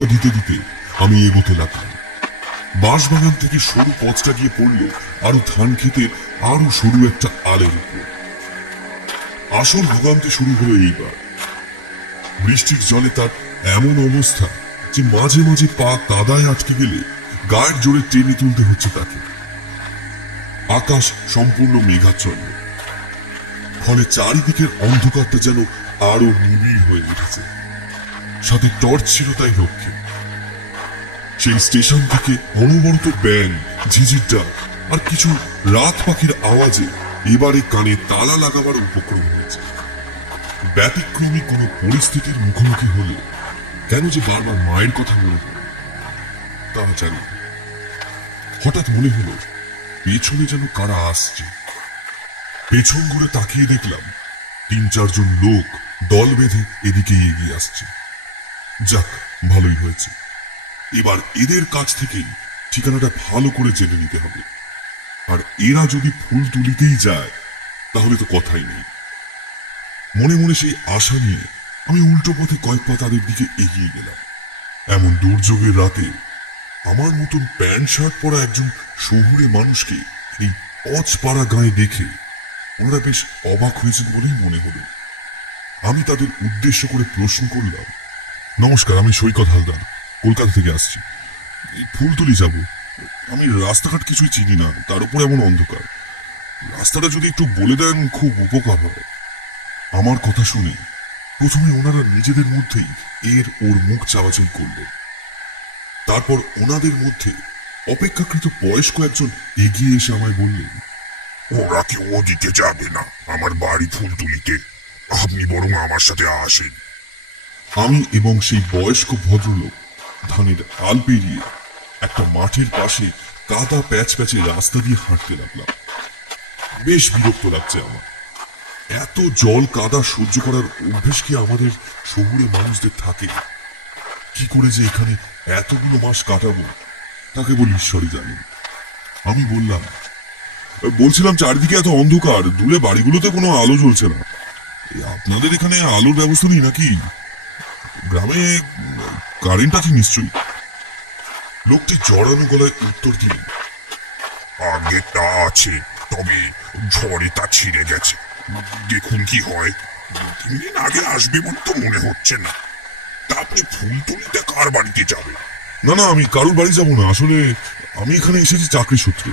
দিতে দিতে আমি এগোতে লাগলাম। বাঁশবাগান থেকে সরু পথটা গিয়ে পড়ল আরো ধান ক্ষেতের আরো সরু একটা আলের উপর। আসল ভোগান্তি শুরু হলো এইবার। বৃষ্টির জলে তার এমন অবস্থা যে মাঝে মাঝে পা কাদায় আটকে গেলে গায়ের জোরে টেনে তুলতে হচ্ছে তাকে। আকাশ সম্পূর্ণ মেঘাচ্ছন্ন, ফলে চারিদিকের অন্ধকারটা যেন আরো নিবিড় হয়ে উঠেছে। সাথে টর্চ ছিল তাই রক্ষে। সেই স্টেশন থেকে অনবরত ব্যাং, ঝিঝির ডাক আর কিছু রাত পাখির আওয়াজে এবারে কানে তালা লাগাবার উপক্রম হয়েছে। ব্যতিক্রমী কোনো পরিস্থিতির মুখোমুখি হলে কেন যে বারবার মায়ের কথা মনে পড়ে তা জানি। হঠাৎ মনে হলো পেছনে যেন কারা আসছে। পেছন ঘুরে তাকিয়ে দেখলাম ৩-৪ জন লোক দল বেঁধে এদিকে এগিয়ে আসছে। যাক, ভালোই হয়েছে। এবার এদের কাছ থেকেই ঠিকানাটা ভালো করে জেনে নিতে হবে। আর এরা যদি ফুল তুলিতেই যায় তাহলে তো কথাই নেই। মনে মনে সেই আশা নিয়ে আমি উল্টো পথে কয়েক পা তাদের দিকে এগিয়ে গেলাম। এমন দুর্যোগের রাতে আমার মতন প্যান্ট শার্ট পরা একজন শহুরে মানুষকে এই অচপাড়া গায়ে দেখে ওনারা বেশ অবাক হয়েছেন বলেই মনে হলো। আমি তাদের উদ্দেশ্য করে প্রশ্ন করলাম, নমস্কার, আমি সৈকত হালদার, কলকাতা থেকে আসছি। এই ফুলতলি যাব। আমি রাস্তাঘাট কিছুই চিনি না, তার উপর এমন অন্ধকার। রাস্তাটা যদি একটু বলে দেন খুব উপকার হয়। আমার কথা শুনে প্রথমে ওনারা নিজেদের মধ্যেই এর ওর মুখ চাওয়াচাই করলেন। তারপর ওনাদের মধ্যে অপেক্ষাকৃত বয়স্ক একজন এগিয়ে এসে আমায় বললেন, ওরা কি ওদিকে যাবে না, আমার বাড়ি ফুলতুলিতে। আপনি বরং আমার সাথে আসেন। আমি এবং সেই বয়স্ক ভদ্রলোক ধানের আল পেরিয়ে একটা মাঠের পাশে কাদা প্যাচ প্যাচে রাস্তা দিয়ে হাঁটতে লাগলাম। বেশ বিরক্ত লাগছে আমার। এত জল কাদা সহ্য করার অভ্যেস কি আমাদের শহুরে মানুষদের থাকে? কি করে যে এখানে এতগুলো মাস কাটাবো তা কেবল ঈশ্বরই জানেন। আমি বলছিলাম চারিদিকে এত অন্ধকার, দূরে বাড়িগুলোতে কোনো আলো জ্বলছে না। আপনাদের এখানে আলোর ব্যবস্থা নেই নাকি? গ্রামে কারেন্ট আছে নিশ্চয়ই। লোকটি জড়ানো গলায় উত্তর দিলেন, আগে তা আছে, তবে ঝড়ে তা ছিঁড়ে গেছে। দেখুন কি হয়। 2-3 দিন আগে আসবে বলে তো মনে হচ্ছে না। তা আপনি ফুলতুলিতে কার বাড়িতে যাবেন? না না, আমি কারুর বাড়ি যাব না। আসলে আমি এখানে এসেছি চাকরি সূত্রে।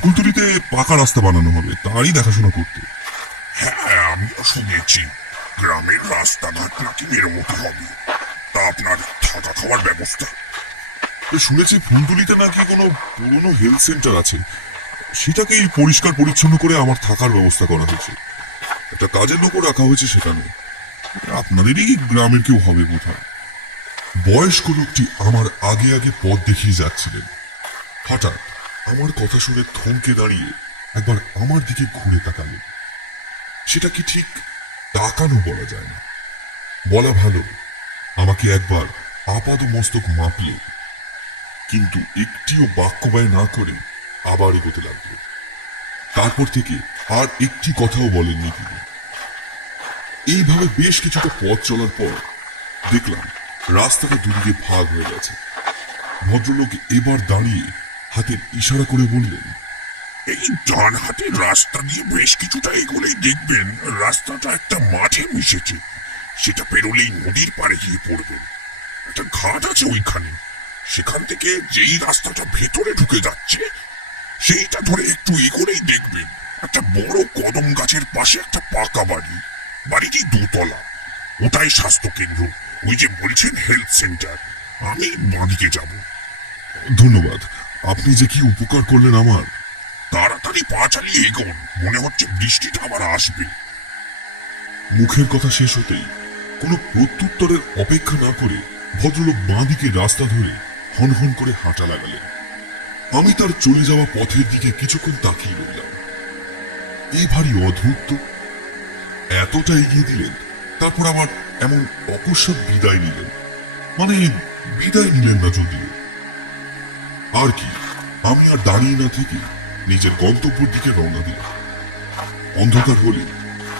ফুলতলিতে পাকা রাস্তা বানানো হবে, তারই দেখাশোনা করতে। হ্যাঁ, আমিও শুনেছি গ্রামের রাস্তাঘাট নাকি মেরামতি হবে। তা আপনার থাকা খাওয়ার ব্যবস্থা? শুনেছি ফুলতলিতে নাকি কোনো পুরনো হেলথ সেন্টার আছে, সেটাকেই পরিষ্কার পরিচ্ছন্ন করে আমার থাকার ব্যবস্থা করা হয়েছে। একটা কাজের লোকও রাখা হয়েছে সেখানে। আপনাদেরই গ্রামের কেউ হবে বোধহয়। বয়স্ক লোকটি আমার আগে আগে পথ দেখিয়ে যাচ্ছিলেন। হঠাৎ আমার কথা শুনে থমকে দাঁড়িয়ে একবার আমার দিকে ঘুরে তাকালেন। সেটা কি ঠিক তাকানো বলা যায় না, বলা ভালো আমাকে একবার আপাদ মস্তক মাপলেন, কিন্তু একটিও বাক্য ব্যয় না করে আবার এগোতে লাগলো। তারপর থেকে আর একটি কথাও বলেননি তিনি। এইভাবে বেশ কিছুটা পথ চলার পর দেখলাম রাস্তাটা দুদিকে ভাগ হয়ে গেছে। ভদ্রলোক এবার দাঁড়িয়ে হাতের ইশারা করে বললেন, এই ডান হাতের রাস্তা দিয়ে বেশ কিছুটা এগোলেই দেখবেন রাস্তাটা একটা মাঠে মিশেছে। সেটা পেরোলেই নদীর পাড়ে গিয়ে পড়বেন। একটা ঘাট আছে ওইখানে। সেখান থেকে যেই রাস্তাটা ভেতরে ঢুকে যাচ্ছে সেইটা ধরে একটু এগোলেই দেখবেন একটা বড় কদম গাছের পাশে একটা পাকা বাড়ি। বাড়িটি 2 তলা। ওটাই স্বাস্থ্য কেন্দ্র। ওই যে বলছেন হেলথ সেন্টার। আমি বাঁদিকে যাব। ধন্যবাদ, আপনি যে কি উপকার করলেন আমার। তাড়াতাড়ি পা চালিয়ে এগোন, মনে হচ্ছে বৃষ্টিটা আবার আসবে। মুখের কথা শেষ হতেই কোনো প্রত্যুত্তরের অপেক্ষা না করে ভদ্রলোক বাঁদিকে রাস্তা ধরে হনহন করে হাঁটা লাগালেন। আমি তার চলে যাওয়া পথের দিকে কিছুক্ষণ তাকিয়ে রইলাম। এই ভারী অদ্ভুত তো। এতটা এগিয়ে দিলেন, তারপর আবার এমন অকস্মাৎ বিদায় নিলেন। মানে বিদায় নিলেন না যদিও। আর কি, আমি আর দাঁড়িয়ে না থেকে নিজের গন্তব্যের দিকে রওনা দিলাম। অন্ধকার হলে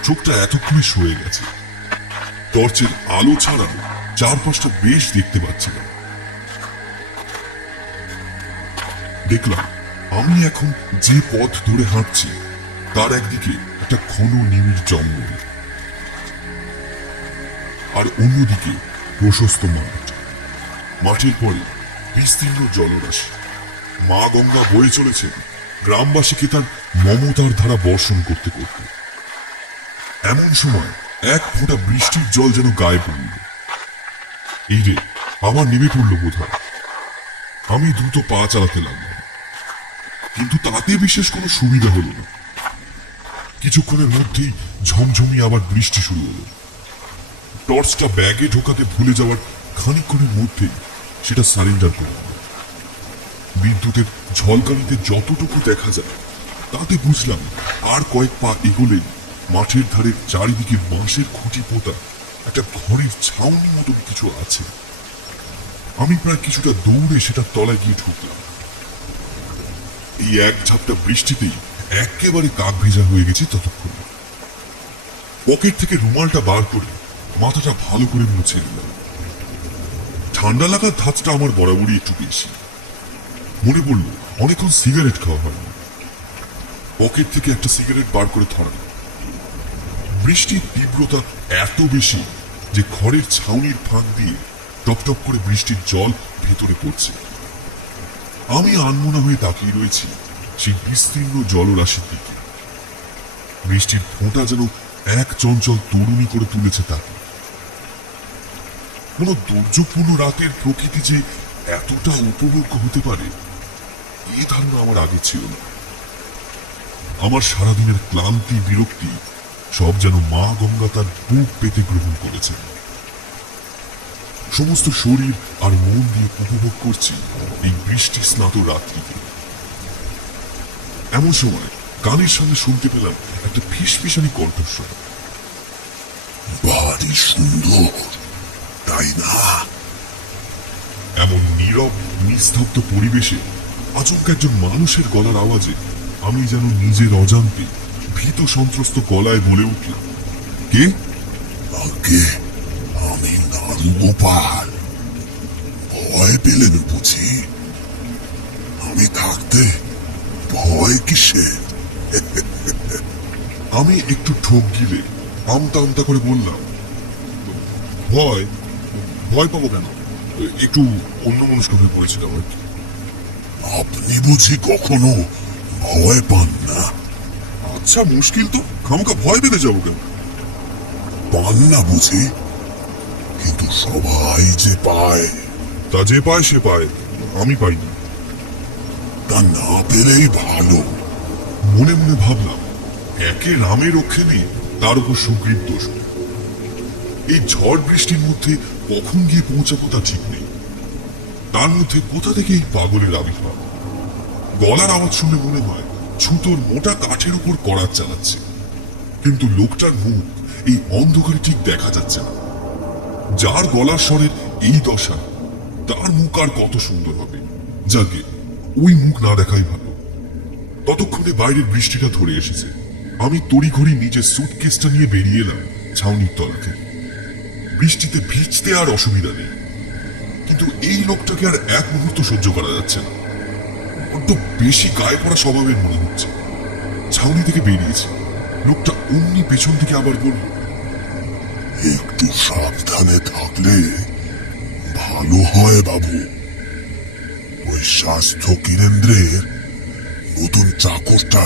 চোখটা এতক্ষণে সয়ে গেছে। টর্চের আলো ছাড়াও চারপাশটা বেশ দেখতে পাচ্ছিলাম। দেখলাম আমি এখন যে পথ ধরে হাঁটছি তার একদিকে একটা ঘন নিবিড় জঙ্গল, আর অন্যদিকে প্রশস্ত মাঠ। মাঠের পরে বিস্তীর্ণ জলরাশি। মা গঙ্গা বয়ে চলেছেন গ্রামবাসীকে তার মমতার ধারা বর্ষণ করতে করতে। এমন সময় এক ফোঁটা বৃষ্টির জল যেন গায়ে পড়ল। এই রে, আমার নেমে পড়ল বোধ হয়। আমি দ্রুত পা চালাতে লাগলাম, কিন্তু তাতে বিশেষ কোনো সুবিধা হলো না। কিছুক্ষণের মধ্যেই ঝমঝমি আবার বৃষ্টি শুরু হলো। টর্চটা ব্যাগে ঢোকাতে ভুলে যাওয়ার খানিকক্ষণের মধ্যেই সেটা সারেন্ডার করে দিল। বিদ্যুতের ঝলকানিতে যতটুকু দেখা যায় তাতে বুঝলাম আর কয়েক পা এগোলেই মাঠের ধারে চারিদিকে বাঁশের খুঁটি পোতা একটা ঘরের ছাউনি মতো কিছু আছে। আমি প্রায় কিছুটা দৌড়ে সেটা তলায় গিয়ে ঢুকলাম। এই এক ঝাপটা বৃষ্টিতেই একেবারে কাক ভেজা হয়ে গেছে ততক্ষণ। পকেট থেকে রুমালটা বার করে মাথাটা ভালো করে মুছে নিলাম। ঠান্ডা লাগার ধাতটা আমার বরাবরই একটু বেশি। মনে পড়ল অনেকক্ষণ সিগারেট খাওয়া হয়নি। পকেট থেকে একটা সিগারেট বার করে ধরালাম। বৃষ্টির তীব্রতা এত বেশি যে ঘরের ছাউনির ফাঁক দিয়ে টপটপ করে বৃষ্টির জল ভেতরে পড়ছে। আমি আনমনা হয়ে তাকিয়ে রয়েছি সেই বিস্তীর্ণ জলরাশির দিকে। বৃষ্টির ফোঁটা যেন এক চঞ্চল তরুণী করে তুলেছে তাকে। কোন দুর্যোগপূর্ণ রাতের প্রকৃতি যে এতটা উপভোগ্য হতে পারে এই ধারণা আমার আগে ছিল না। আমার সারাদিনের ক্লান্তি, বিরক্তি সব যেন মা গঙ্গা তার বুক পেতে গ্রহণ করেছে। সমস্ত শরীর আর মন দিয়ে উপভোগ করছি এই বৃষ্টি স্নাত রাত্রিকে। এমন সময় কানের সামনে শুনতে পেলাম একটা ফিসফিসানি কণ্ঠস্বর। ভারী সুন্দর, তাই না? এমন নীরব নিস্তব্ধ পরিবেশে আচমকা একজন মানুষের গলার আওয়াজে আমি যেন নিজের অজান্তে ভীত সন্ত্রস্ত গলায় বলে উঠলাম, কে? আগে আমি নানগোপাল। ভয় পেলেন বুঝি? আমি থাকতে ভয় কিসে? আমি একটু ঠোক গিলে আমতা আমতা করে বললাম, ভয় ভয় পাবো কেন? একটু অন্যমনস্ক হয়ে পড়েছিলাম আর কি। আপনি বুঝি কখনো ভয় পান না? আচ্ছা, মুশকিল তো, খামোকা ভয় পেতে যাবো কেন? পান না বুঝি? কিন্তু সবাই যে পায়। তা যে পায় সে পায়, আমি পাইনি। তা না পেলেই ভালো। মনে মনে ভাবলাম, একে রামে রক্ষে নেই, তার উপর সুগ্রীব দোষ। এই ঝড় বৃষ্টির মধ্যে কখন গিয়ে পৌঁছাবো তা ঠিক নেই। তার মধ্যে কোথা থেকে এই পাগলের আবির্ভাব? গলার আওয়াজ শুনে মনে হয় ছুতোর মোটা কাঠের উপর করাত চালাচ্ছে, কিন্তু লোকটার মুখ এই অন্ধকারে ঠিক দেখা যাচ্ছে না। যার গলার স্বরের এই দশা, তার মুখ আর কত সুন্দর হবে। যাকে ওই মুখ না দেখাই ভালো। ততক্ষণে বাইরের বৃষ্টিটা ধরে এসেছে। আমি তড়িঘড়ি নিজের সুটকেসটা নিয়ে বেরিয়ে এলাম ছাউনির তলা থেকে। বৃষ্টিতে ভিজতে আর অসুবিধা নেই, কিন্তু এই লোকটাকে আর এক মুহূর্ত সহ্য করা যাচ্ছে না। বড্ড বেশি গায়ে পড়া স্বভাবের মনে হচ্ছে। ছাউনি থেকে বেরিয়েছি, লোকটা অমনি পেছন থেকে আবার বলল, একটু সাবধানে থাকলে ভালো হয় বাবু। ওই স্বাস্থ্য কেন্দ্রের নতুন চাকরটা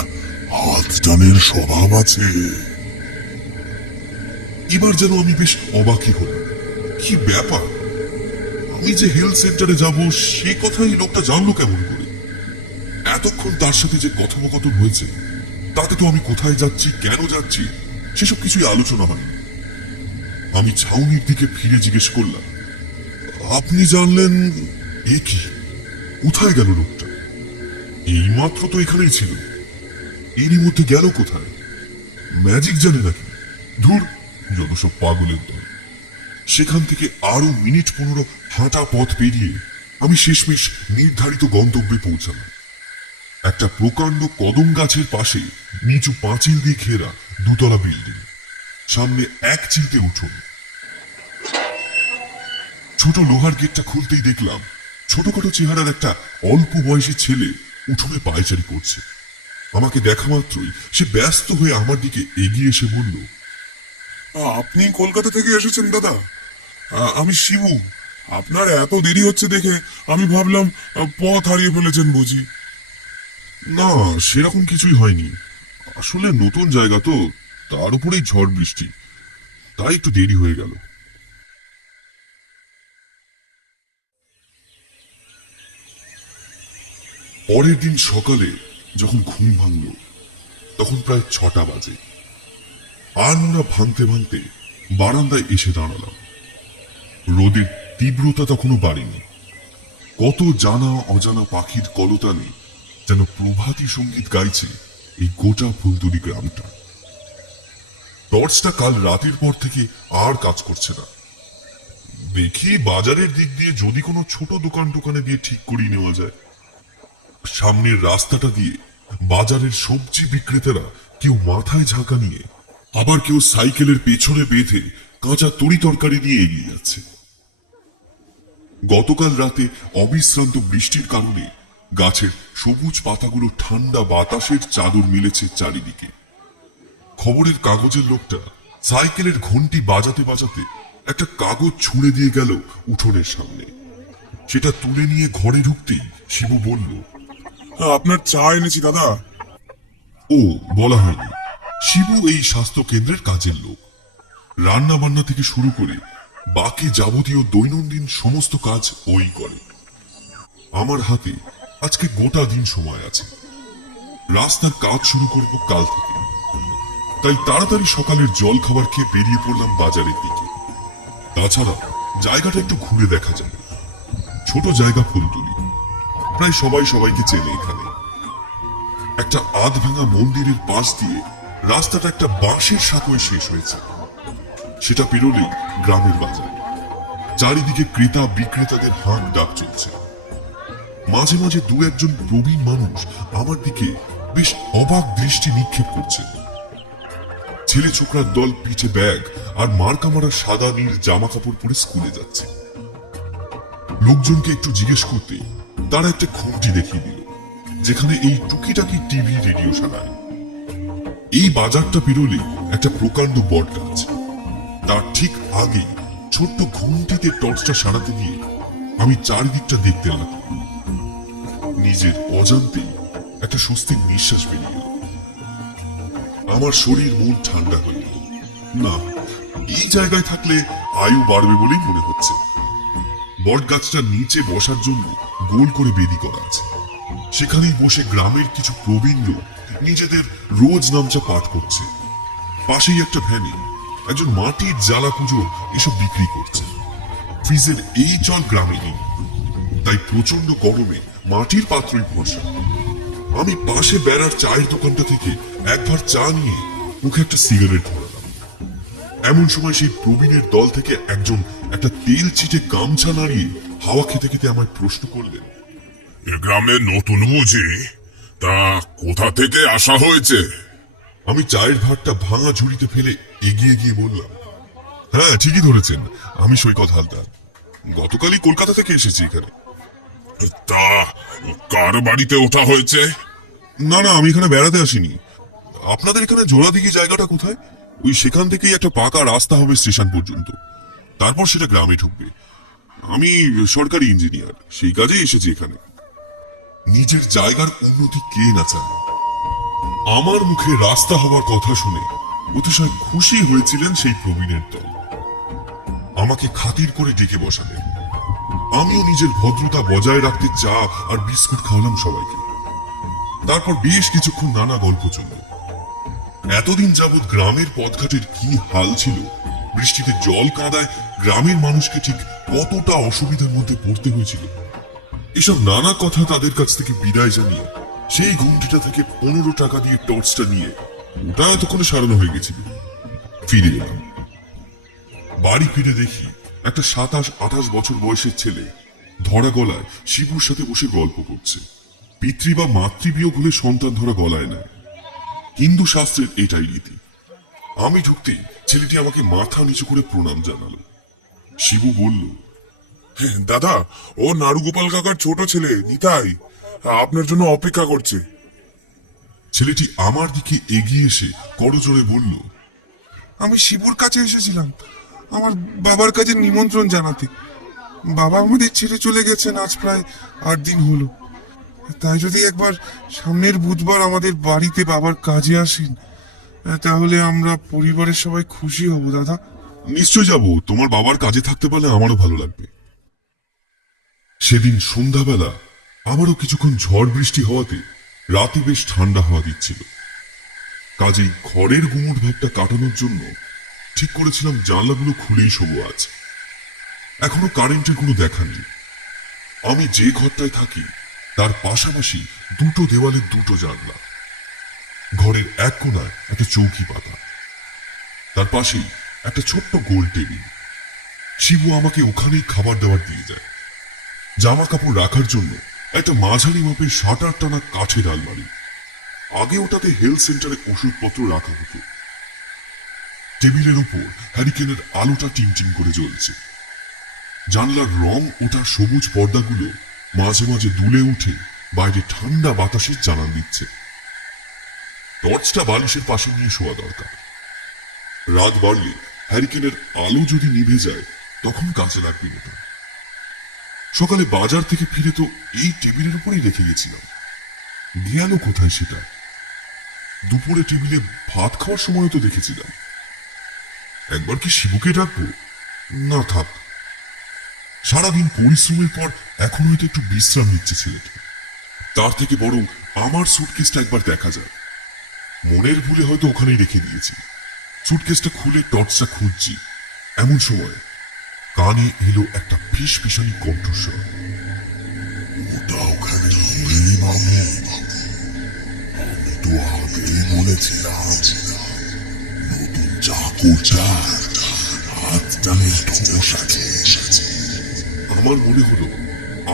হাত টানের স্বভাব আছে। এবার যেন আমি বেশ অবাকই হলাম। কি ব্যাপার? আমি যে হেলথ সেন্টারে যাব সে কথাই লোকটা জানলো কেমন করে? এতক্ষণ তার সাথে যে কথোপকথন হয়েছে তাতে তো আমি কোথায় যাচ্ছি, কেন যাচ্ছি সেসব কিছুই আলোচনা হয়নি। আমি ছাউনির দিকে ফিরে জিজ্ঞেস করলাম, আপনি জানলেন? এ কি, কোথায় গেল লোকটা? এইমাত্র তো এখানেই ছিল, এরই মধ্যে গেল কোথায়? ম্যাজিক জানে নাকি? ধুর, যত সব পাগলের দল। সেখান থেকে আরো মিনিট 15 হাঁটা পথ পেরিয়ে আমি শেষমেশ নির্ধারিত গন্তব্যে পৌঁছালাম। একটা প্রকাণ্ড কদম গাছের পাশে নিচু পাঁচিল দিয়ে ঘেরা দুতলা বিল্ডিং, সামনে এক চিলতে উঠোন। ছোট লোহার গেটটা খুলতেই দেখলাম ছোটখাটো চেহারার একটা অল্প বয়সী ছেলে উঠোনে পায়চারি করছে। আমাকে দেখা মাত্রই সে ব্যস্ত হয়ে আমার দিকে এগিয়ে এসে বলল, আপনি কলকাতা থেকে এসেছেন দাদা? আমি শিবু। আপনার এত দেরি হচ্ছে দেখে আমি ভাবলাম পথ হারিয়ে ফেলেছেন বুঝি। না, সেরকম কিছুই হয়নি। আসলে নতুন জায়গা তো, তার উপরেই ঝড় বৃষ্টি, তাই একটু দেরি হয়ে গেল। পরের দিন সকালে যখন ঘুম ভাঙল, তখন প্রায় 6টা বাজে। আর মোরা ভাঙতে ভাঙতে বারান্দায় এসে দাঁড়ালাম। রোদের তীব্রতা তখনও বাড়েনি। কত জানা অজানা পাখির কলতানে যেন প্রভাতী সঙ্গীত গাইছে এই গোটা ফুলতুলি গ্রামটা। টর্চটা কাল রাতের পর থেকে আর কাজ করছে না। দেখি বাজারের দিক দিয়ে যদি কোনো ছোট দোকান টোকানে দিয়ে ঠিক করিয়ে নেওয়া যায়। সামনের রাস্তাটা দিয়ে বাজারের সবজি বিক্রেতারা কেউ মাথায় ঝাঁকা নিয়ে, আবার কেউ সাইকেলের পেছনে বেঁধে কাঁচা তরি তরকারি নিয়ে এগিয়ে যাচ্ছে। গতকাল রাতে অবিশ্রান্ত বৃষ্টির কারণে গাছের সবুজ পাতাগুলো ঠান্ডা বাতাসের চাদর মিলেছে চারিদিকে। খবরের কাগজের লোকটা সাইকেলের ঘন্টি বাজাতে বাজাতে একটা কাগজ ছুঁড়ে দিয়ে গেল উঠোনের সামনে। সেটা তুলে নিয়ে ঘরে ঢুকতেই শিবু বলল, আপনার চা এনেছি দাদা। ও, বলা হয়নি, শিবু এই স্বাস্থ্য কেন্দ্রের কাজের লোক। রান্না বান্না থেকে শুরু করে বাকি যাবতীয় দৈনন্দিন সমস্ত কাজ ওই করে। আমার হাতে আজকে গোটা দিন সময় আছে। রাস্তার কাজ শুরু করব কাল থেকে, তাই তাড়াতাড়ি সকালের জল খাবার খেয়ে বেরিয়ে পড়লাম বাজারের দিকে। তাছাড়া জায়গাটা একটু ঘুরে দেখা যাবে। ছোট জায়গা, ফুলতুলি, প্রায় সবাই সবাইকে চেনে এখানে। একটা আধ ভাঙা মন্দিরের পাশ দিয়ে রাস্তাটা একটা বাঁশের সাঁকোয় শেষ হয়েছে। সেটা পেরোলেই গ্রামের বাজার। চারিদিকে ক্রেতা বিক্রেতাদের হাঁক ডাক চলছে। মাঝে মাঝে দু একজন প্রবীণ মানুষ আমার দিকে বেশ অবাক দৃষ্টি নিক্ষেপ করছে। ছেলে ছোকরার দল পিঠে ব্যাগ আর মার্কা মারা সাদা নীল জামা কাপড় পরে স্কুলে যাচ্ছে। লোকজনকে একটু জিজ্ঞেস করতে তারা একটা খুঁটি দেখিয়ে দিল, যেখানে এই টুকিটাকি টিভি রেডিও সারায়। এই বাজারটা পেরোলে একটা প্রকাণ্ড বট গাছ, তার ঠিক আগে ছোট্ট ঘুমটিতে টর্চটা সারাতে গিয়ে আমি চারিদিকটা দেখতে লাগলাম। নিজের অজান্তেই একটা স্বস্তির নিঃশ্বাস বেরিয়ে গেল। আমার শরীর মন ঠান্ডা হয়ে গেল। না, এই জায়গায় থাকলে আয়ু বাড়বে বলেই মনে হচ্ছে। বট গাছটার নিচে বসার জন্য গোল করে বেদি করা আছে। সেখানেই বসে গ্রামের কিছু প্রবীণ লোক নিজেদের রোজ নামচা পাঠ করছে। পাশেই একটা ভ্যানে একজন মাটির জ্বালা পুজো এসব বিক্রি করছে। ফ্রিজের এই জল গ্রামে নেই, তাই প্রচন্ড গরমে মাটির পাত্রই ভরসা। আমি পাশে বেড়ার চায়ের দোকানটা থেকে একবার চা নিয়ে মুখে একটা সিগারেট ধরালাম। এমন সময় সেই প্রবীণের দল থেকে একজন একটা তেল চিটে গামছা নাড়িয়ে হাওয়া খেতে খেতে আমায় প্রশ্ন করলেন, এ গ্রামে নতুন বুঝি? তা কোথা থেকে আসা হয়েছে? আমি চায়ের ভাতটা ভাঙা ঝুড়িতে ফেলে এগিয়ে গিয়ে বললাম, হ্যাঁ, ঠিকই ধরেছেন, আমি সৈকত হালদার। গতকালই কলকাতা থেকে এসেছি এখানে। তা কার বাড়িতে ওঠা হয়েছে? না না, আমি এখানে বেড়াতে আসিনি। আপনাদের এখানে জোড়াদিঘি জায়গাটা কোথায়? ওই সেখান থেকেই একটা পাকা রাস্তা হবে স্টেশন পর্যন্ত, তারপর সেটা গ্রামে ঢুকবে। আমি সরকারি ইঞ্জিনিয়ার, সেই কাজেই এসেছি এখানে। নিজের জায়গার উন্নতি কে না চায়? আমার মুখে রাস্তা হবার কথা শুনে অতিশয় খুশি হয়েছিলেন সেই প্রবীণের দল। আমাকে খাতির করে ডেকে বসালেন। আমিও নিজের ভদ্রতা বজায় রাখতে চা আর বিস্কুট খাওয়ালাম সবাইকে। তারপর বেশ কিছুক্ষণ নানা গল্প চলল। এতদিন যাবৎ গ্রামের পথঘাটের কি হাল ছিল, বৃষ্টিতে জল কাদায় গ্রামের মানুষকে ঠিক কতটা অসুবিধার মধ্যে পড়তে হয়েছিল, এসব নানা কথা তাদের কাছ থেকে বিদায় জানিয়ে সেই ঘুমটিটা থেকে 15 টাকা দিয়ে টর্চটা নিয়ে ওটা এতক্ষণে সারানো হয়ে গেছিল। ফিরে এলাম। বাড়ি ফিরে দেখি একটা 27-28 বছর বয়সের ছেলে ধরা গলায় শিবুর সাথে বসে গল্প করছে। পিতৃ বা মাতৃবিয়োগ হলে সন্তান ধরা গলায় নেয়, হিন্দু শাস্ত্রের এটাই রীতি। আমি ঢুকতেই ছেলেটি আমাকে মাথা নিচু করে প্রণাম জানালো। শিবু বলল, হ্যাঁ দাদা, ও নাড়ুগোপাল কাকার ছোট ছেলে নিতাই। আপনার জন্য অপেক্ষা করছে। ছেলেটি আমার দিকে এগিয়ে এসে করজোড়ে বলল, আমি শিবুর কাছে এসেছিলাম আমার বাবার কাছে নিমন্ত্রণ জানাতে। বাবা আমাদের ছেড়ে চলে গেছেন আজ প্রায় 8 দিন হলো। তাই যদি একবার সামনের বুধবার আমাদের বাড়িতে বাবার কাজে আসেন তাহলে আমরা পরিবারের সবাই খুশি হব দাদা। নিশ্চয় যাব, তোমার বাবার কাজে থাকতে পারলে আমারও ভালো লাগবে। সেদিন সন্ধ্যাবেলা আমারও কিছুক্ষণ ঝড় বৃষ্টি হওয়াতে রাতে বেশ ঠান্ডা হাওয়া দিচ্ছিল। কাজেই ঘরের গুমুট ভাবটা কাটানোর জন্য ঠিক করেছিলাম জানলাগুলো খুলেই শোবো আজ। এখনো কারেন্টের কোনো দেখা নেই। আমি যে ঘরটায় থাকি তার পাশাপাশি দুটো দেওয়ালে দুটো জানলা। ঘরের এক কোণায় একটা চৌকি পাতা, তার পাশেই একটা ছোট্ট গোল টেবিল। শিবু আমাকে ওখানেই খাবার দাবার দিয়ে যায়। জামা কাপড় রাখার জন্য একটা মাঝারি মাপের শাটার টানা কাঠের আলমারি। আগে ওটাতে হেলথ সেন্টারে ওষুধপত্র রাখা হতো। টেবিলের উপর হ্যারিকেনের আলোটা টিমটিম করে জ্বলছে। জানলার রং ওটা সবুজ পর্দাগুলো মাঝে মাঝে দুলে উঠে বাইরে ঠান্ডা বাতাসের জানান দিচ্ছে। টর্চটা বালিশের পাশে নিয়ে শোয়া দরকার। রাত বাড়লে হ্যারিকেনের আলো যদি নিভে যায় তখন কাজে লাগবে ওটা। সকালে বাজার থেকে ফিরে তো এই টেবিলের উপরেই রেখে গেছিলাম। গেল কোথায় সেটা? দুপুরে টেবিলে ভাত খাওয়ার সময় তো দেখেছিলাম। একবার কি শিবুকে ডাকবো? না, থাক। সারাদিন পরিশ্রমের পর এখন হয়তো একটু বিশ্রাম নিচ্ছে ছেলেটি। তার থেকে বরং আমার সুটকেসটা একবার দেখা যায়। মনের ভুলে হয়তো ওখানেই রেখে দিয়েছি। সুটকেসটা খুলে টর্চটা খুঁজছি, এমন সময় কানে এলো একটা ফিসফিসানি কণ্ঠস্বর। ওটা ওখানে নেই মামু। আমি তো আগেই বলেছিলাম নতুন চাকরটার হাতটানের ধস আছে। আমার মনে হলো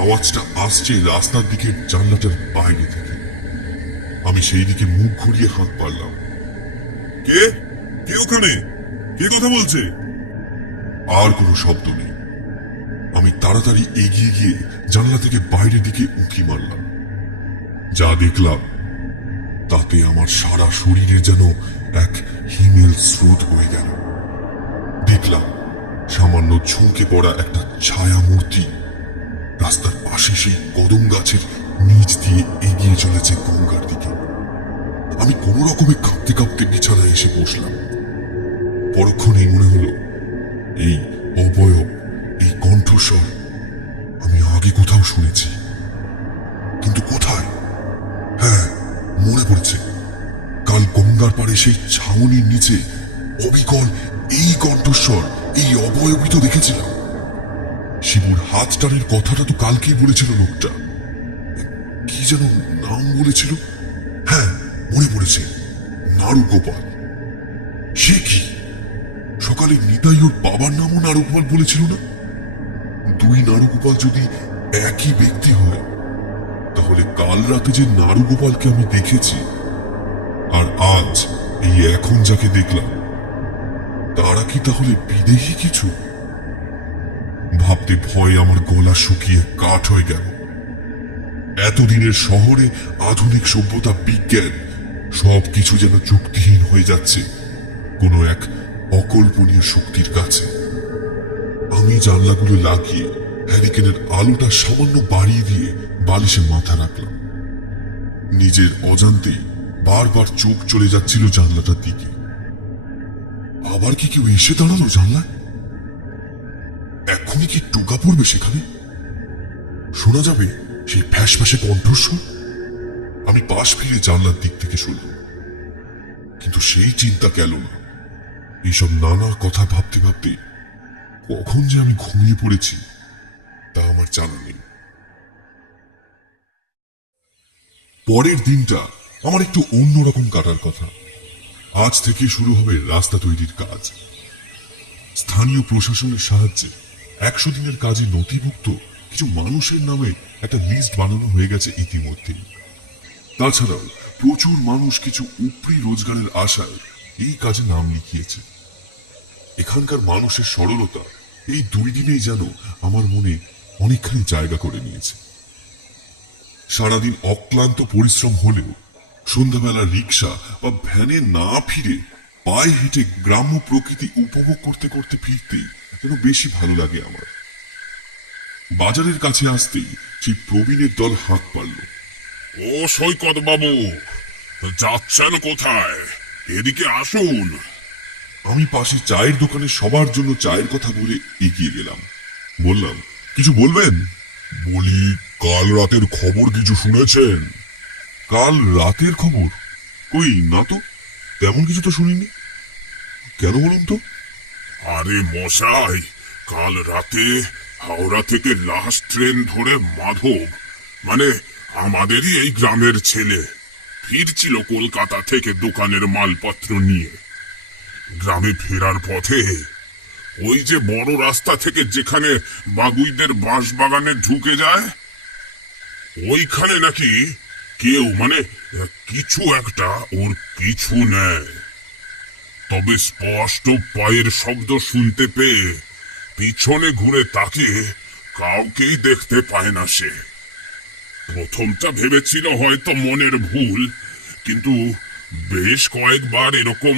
আওয়াজটা আসছে রাস্তার দিকে জানলাটার বাইরে থেকে। আমি সেই দিকে মুখ ঘুরিয়ে হাত পারলাম। কে কে ওখানে? কে কথা বলছে? আর কোনো শব্দ নেই। আমি তাড়াতাড়ি এগিয়ে গিয়ে জানলা থেকে বাইরের দিকে উঁকি মারলাম। যা দেখলাম তাতে আমার সারা শরীরে যেন এক হিমেল স্রোত বয়ে গেল। দেখলাম সামান্য ঝুঁকে পড়া একটা ছায়া মূর্তি রাস্তার পাশে সেই কদম গাছের নিচ দিয়ে এগিয়ে চলেছে গঙ্গার দিকে। আমি কোনো রকমে কাঁপতে কাঁপতে বিছানায় এসে বসলাম। পরক্ষণেই মনে হলো এই অবয়ব, এই কণ্ঠস্বর আমি আগে কোথাও শুনেছি, কিন্তু কোথায়? হ্যাঁ, মনে পড়েছে। কাল গঙ্গার পাড়ে সেই ছাউনির নিচে অবিকল এই কণ্ঠস্বর, এই অবয়বই তো দেখেছিলাম। শিবুর হাত টানের কথাটা তো কালকেই বলেছিল লোকটা। কি যেন নাম বলেছিল? হ্যাঁ, মনে পড়েছে, নাড়ু গোপাল। সে কি সকালে নিতাই ওর বাবার নামও নাড়ুগোপাল বলেছিল না? দুই নাড়ুগোপাল যদি একই ব্যক্তি হয় তাহলে কাল রাতে যে নাড়ুগোপালকে আমি দেখেছি আর আজ এই এখন যাকে দেখলাম তারা কি তাহলে বিদেহী কিছু? ভাবতে ভয় আমার গলা শুকিয়ে কাঠ হয়ে গেল। এতদিনের শহরে আধুনিক সভ্যতা, বিজ্ঞান সবকিছু যেন যুক্তিহীন হয়ে যাচ্ছে কোনো এক অকল্পনীয় শক্তির কাছে। আমি জানলাগুলো লাগিয়ে হ্যারিকেনের আলোটা সামান্য বাড়িয়ে দিয়ে বালিশে মাথা রাখলাম। নিজের অজান্তেই বারবার চোখ চলে যাচ্ছিল জানলাটার দিকে। আবার কি কেউ এসে দাঁড়ালো জানলায়? এখনই কি টোকা পড়বে সেখানে? শোনা যাবে সেই ফ্যাস ফ্যাসে কণ্ঠস্বর? আমি পাশ ফিরে জানলার দিক থেকে শুনলাম, কিন্তু সেই চিন্তা গেল না। এইসব নানা কথা ভাবতে ভাবতে কখন যে আমি ঘুমিয়ে পড়েছি তা আমার জানা নেই। পরের দিনটা আমার একটু অন্যরকম কাটার কথা। আজ থেকে শুরু হবে রাস্তা তৈরির কাজ। স্থানীয় প্রশাসনের সাহায্যে 100 দিনের কাজে নথিভুক্ত কিছু মানুষের নামে একটা লিস্ট বানানো হয়ে গেছে ইতিমধ্যেই। তাছাড়াও প্রচুর মানুষ কিছু উপরি রোজগারের আশায় এই কাজে নাম লিখিয়েছে। এখানকার মানুষের সরলতা এই 2 দিনেই যেন আমার মনে অনেকখানি জায়গা করে নিয়েছে। সারাদিন অক্লান্ত পরিশ্রম হলেও সন্ধ্যাবেলা রিক্সা বা ভ্যানে না ফিরে পায়ে হেঁটে গ্রাম্য প্রকৃতি উপভোগ করতে করতে ফিরতেই যেন বেশি ভালো লাগে আমার। বাজারের কাছে আসতেই সেই প্রবীণের দল হাঁক পারল। ও সৈকত বাবু, যাচ্ছেন কোথায়? এদিকে আসুন। আমি পাশে চায়ের দোকানে সবার জন্য চায়ের কথা বলে এগিয়ে গেলাম। বললাম, কিছু বলবেন? বলি, কাল রাতের খবর কিছু শুনেছেন? কাল রাতের খবর? কই না তো, তেমন কিছু তো শুনিনি। কেন বলুন তো? আরে মশাই, কাল রাতে হাওড়া থেকে লাস্ট ট্রেন ধরে মাধব, মানে আমাদেরই এই গ্রামের ছেলে, ফিরছিল কলকাতা থেকে দোকানের মালপত্র নিয়ে। গ্রামে ফেরার পথে ওই যে বড় রাস্তা থেকে যেখানে বাগুইদের বাঁশবাগানে ঢুকে যায়, ওইখানে নাকি কেউ, মানে কিছু একটা ওর পিছু নেয়। তবে স্পষ্ট পায়ের শব্দ শুনতে পেয়ে পিছনে ঘুরে তাকে কাউকেই দেখতে পায় না সে। প্রথমটা ভেবেছিল হয়তো মনের ভুল, কিন্তু বেশ কয়েকবার এরকম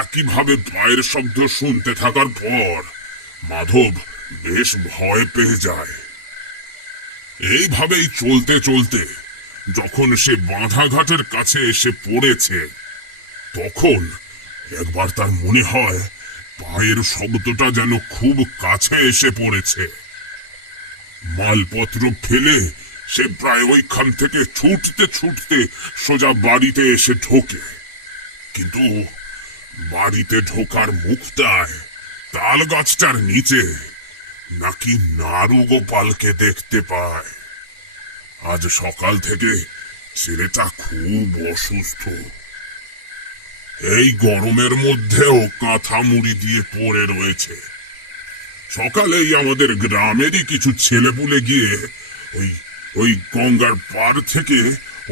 একইভাবে পায়ের শব্দ শুনতে থাকার পর মাধব বেশ ভয় পেয়ে যায়। এইভাবেই চলতে চলতে যখন সে বাঁধাঘাটের কাছে এসে পড়েছে, তখন একবার তার মনে হয় পায়ের শব্দটা যেন খুব কাছে এসে পড়েছে। মালপত্র ফেলে সে প্রায় ওইখান থেকে ছুটতে ছুটতে সোজা বাড়িতে এসে ঢোকে। কিন্তু বাড়িতে ঢোকার মুখটায় তাল গাছটার নিচে নাকি নাড়ু গোপালকে দেখতে পায়। আজ সকাল থেকে ছেলেটা খুব অসুস্থ। এই গরমের মধ্যেও কাঁথা মুড়ি দিয়ে পড়ে রয়েছে। সকালেই আমাদের গ্রামেরই কিছু ছেলেপুলে গিয়ে ওই ওই গঙ্গার পার থেকে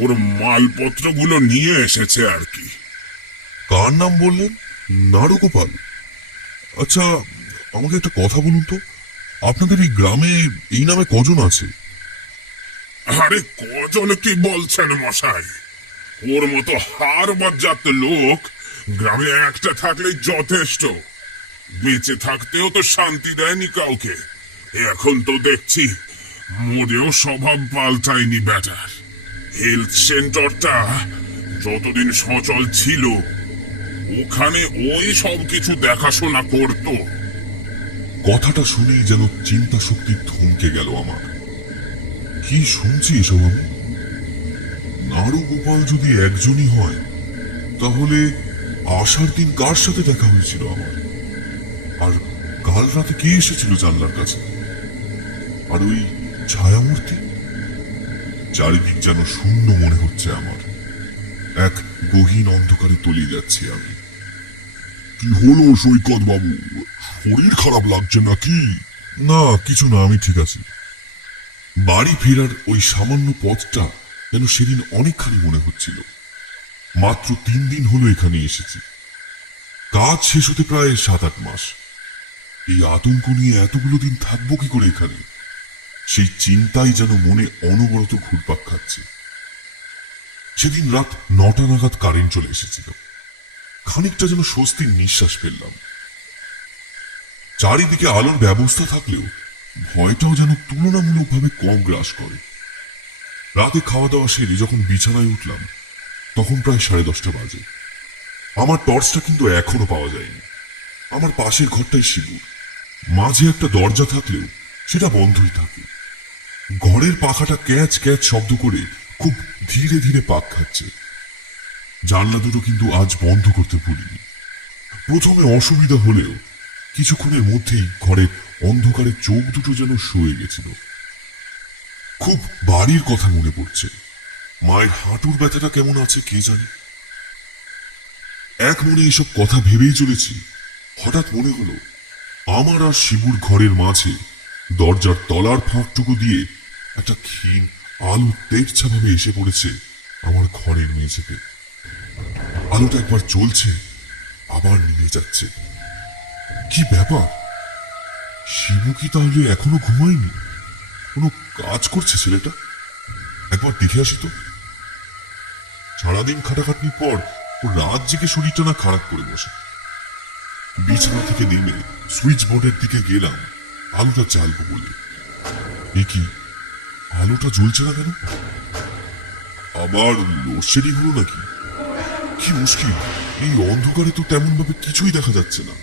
ওর মালপত্রগুলো নিয়ে এসেছে আর কি। কার নাম বললেন? নাড়ুগোপাল? আচ্ছা, আমাকে একটা কথা বলুন তো, আপনাদের এই গ্রামে এই নামে কজন আছে? আরে কজন কি বলছেন মশাই, ওর মতো হাড় বজ্জাত লোক গ্রামে একটা থাকলেই যথেষ্ট। বেঁচে থাকতেও তো শান্তি দেয়নি কাউকে, এখন তো দেখছি মোটেও স্বভাব পাল্টায়নি ব্যাটার। হেলথ সেন্টারটা যতদিন সচল ছিল ওখানে ওই সব কিছু দেখাশোনা করতো। কথাটা শুনেই যেন চিন্তা শক্তি থমকে গেল আমার। কি শুনছি এসব আমি? নাড়ুগোপাল যদি একজনই হয়, তাহলে আসার দিন কার সাথে দেখা হয়েছিল আমার? আর কাল রাতে কে এসেছিল জানলার কাছে? আর ওই ছায়ামূর্তি? চারিদিক যেন শূন্য মনে হচ্ছে আমার। এক গহীন অন্ধকারে তলিয়ে যাচ্ছি আমি। কি হলো সৈকত বাবু, শরীর খারাপ লাগছে নাকি? না, কিছু না, আমি ঠিক আছি। বাড়ি ফেরার ওই সামান্য পথটা যেন সেদিন অনেকখানি মনে হচ্ছিল। মাত্র 3 দিন হলো এখানে এসেছি। কাজ শেষ হতে প্রায় 7-8 মাস। এই আতঙ্ক নিয়ে এতগুলো দিন থাকবো কি করে এখানে, সেই চিন্তাই যেন মনে অনবরত ঘুরপাক খাচ্ছে। সেদিন রাত 9টা নাগাদ কারেন্ট চলে এসেছিল। খানিকটা যেন স্বস্তির নিঃশ্বাস ফেললাম। চারিদিকে আলোর ব্যবস্থা থাকলেও ভয়টাও যেন তুলনামূলকভাবে কম গ্রাস করে। রাতে খাওয়া দাওয়া সেরে যখন বিছানায় উঠলাম, তখন প্রায় 10:30 বাজে। আমার টর্চটা কিন্তু এখনো পাওয়া যায়নি। আমার পাশের ঘরটাই শিবুর। মাঝে একটা দরজা থাকলেও সেটা বন্ধই থাকে। ঘরের পাখাটা ক্যাচ ক্যাচ শব্দ করে খুব ধীরে ধীরে পাক খাচ্ছে। জানলা দুটো কিন্তু আজ বন্ধ করতে ভুলিনি। প্রথমে অসুবিধা হলেও কিছুক্ষণের মধ্যেই ঘরের অন্ধকারে চোখ দুটো যেন শুয়ে গেছিল। খুব বাড়ির কথা মনে পড়ছে। মায়ের হাঁটুর ব্যথাটা কেমন আছে কে জানে। এক মনে এসব কথা ভেবেই চলেছি, হঠাৎ মনে হলো আমার আর শিবুর ঘরের মাঝে দরজার তলার ফাঁকটুকু দিয়ে একটা ক্ষীণ আলো তেরছা ভাবে এসে পড়েছে আমার ঘরের মেঝেতে। আলোটা একবার জ্বলছে, আবার নিভে যাচ্ছে। কি ব্যাপার? শিবু কি তাহলে এখনো ঘুমায়নি? কোনো কাজ করছে ছেলেটা? একবার দেখে আসি তো। সারাদিন খাটাখাটনির পর ও রাত জেগে শরীরটা না খারাপ করে বসে। বিছানা থেকে নেমে সুইচ বোর্ডের দিকে গেলাম আলোটা জ্বালবো বলে। এ কি, আলোটা জ্বলছে না কেন? আবার লোডশেডিং হলো নাকি? কি মুশকিল, এই অন্ধকারে তো তেমন ভাবে কিছুই দেখা যাচ্ছে না।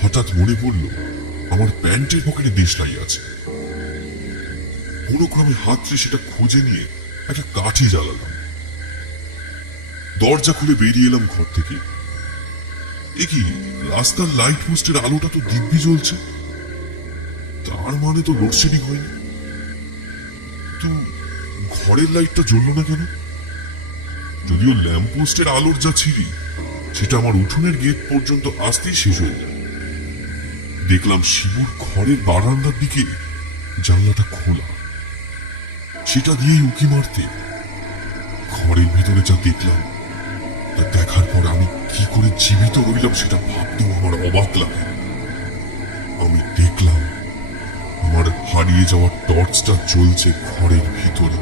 হঠাৎ মনে পড়ল আমার প্যান্টের পকেটে দেশলাই আছে। কোনো ক্রমে হাতরে সেটা খুঁজে নিয়ে একটা কাঠি জ্বালালাম। দরজা খুলে বেরিয়ে এলাম ঘর থেকে। এ কি, রাস্তার লাইট পোস্টের আলোটা তো দিব্যি জ্বলছে, তার মানে তো লোডশেডিং হয়নি। তো ঘরের লাইটটা জ্বলল না কেন? যদিও ল্যাম্প পোস্টের আলোর যা ছিরি সেটা আমার উঠোনের গেট পর্যন্ত আসতেই শেষ হয়ে যায়। দেখলাম শিবুর ঘরের বারান্দার দিকে জানলাটা খোলা। সেটা দিয়েই উকি মারতে ঘরের ভিতরে যা দেখলাম তা দেখার পর আমি কি করে জীবিত রইলাম সেটা ভাবতেও আমার অবাক লাগে। আমি দেখলাম আমার হারিয়ে যাওয়া টর্চটা জ্বলছে ঘরের ভিতরে।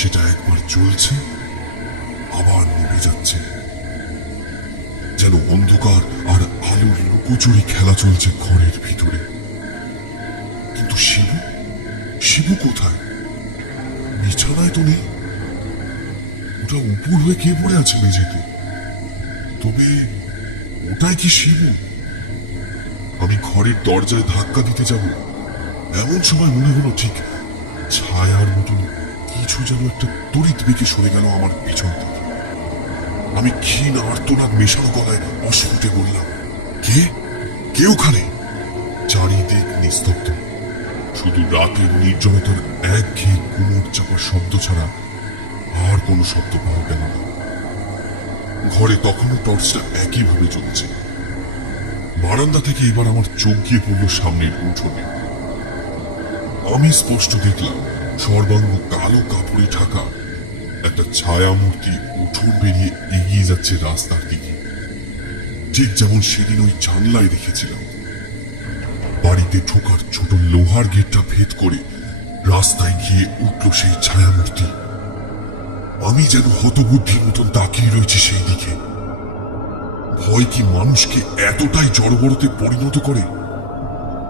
সেটা একবার জ্বলছে আবার নিভে যাচ্ছে, যেন অন্ধকার আর আলোর লুকোচুরি খেলা চলছে ঘরের ভিতরে। কিন্তু শিবু, শিবু কোথায়? বিছানায় তো নেই। ওটা উপর হয়ে কে পড়ে আছে মেঝেতে? তবে ওটাই কি শিবু? আমি ঘরের দরজায় ধাক্কা দিতে যাব, এমন সময় মনে হলো ঠিক ছায়ার মতন কিছু যেন একটা তড়িৎ বেগে সরে গেল আমার পেছন থেকে। আমি ক্ষীণ আর্তনাদ মেশানো গলায় অস্ফুটে বললাম, কে? কে ওখানে? চারিদিক নিস্তব্ধ, শুধু রাতের নির্জনতার একঘেয়ে কুমোর চাপার শব্দ ছাড়া আর কোনো শব্দ পাওয়া গেল না। ঘরে তখনও টর্চটা একইভাবে জ্বলছে। বারান্দা থেকে এবার আমার চোখ গিয়ে পড়ল সামনের উঠোনে। আমি স্পষ্ট দেখলাম সর্বাঙ্গ কালো কাপড়ে ঢাকা একটা ছায়া মূর্তি উঠোন বেরিয়ে এগিয়ে যাচ্ছে রাস্তার দিকে, ঠিক যেমন সেদিন ওই জানলায় দেখেছিলাম। বাড়িতে ঢোকার ছোট লোহার গেটটা ভেদ করে রাস্তায় গিয়ে উঠল সেই ছায়া মূর্তি। আমি যেন হতবুদ্ধির মতন তাকিয়ে রয়েছি সেই দিকে। ভয় কি মানুষকে এতটাই জড়বড়তে পরিণত করে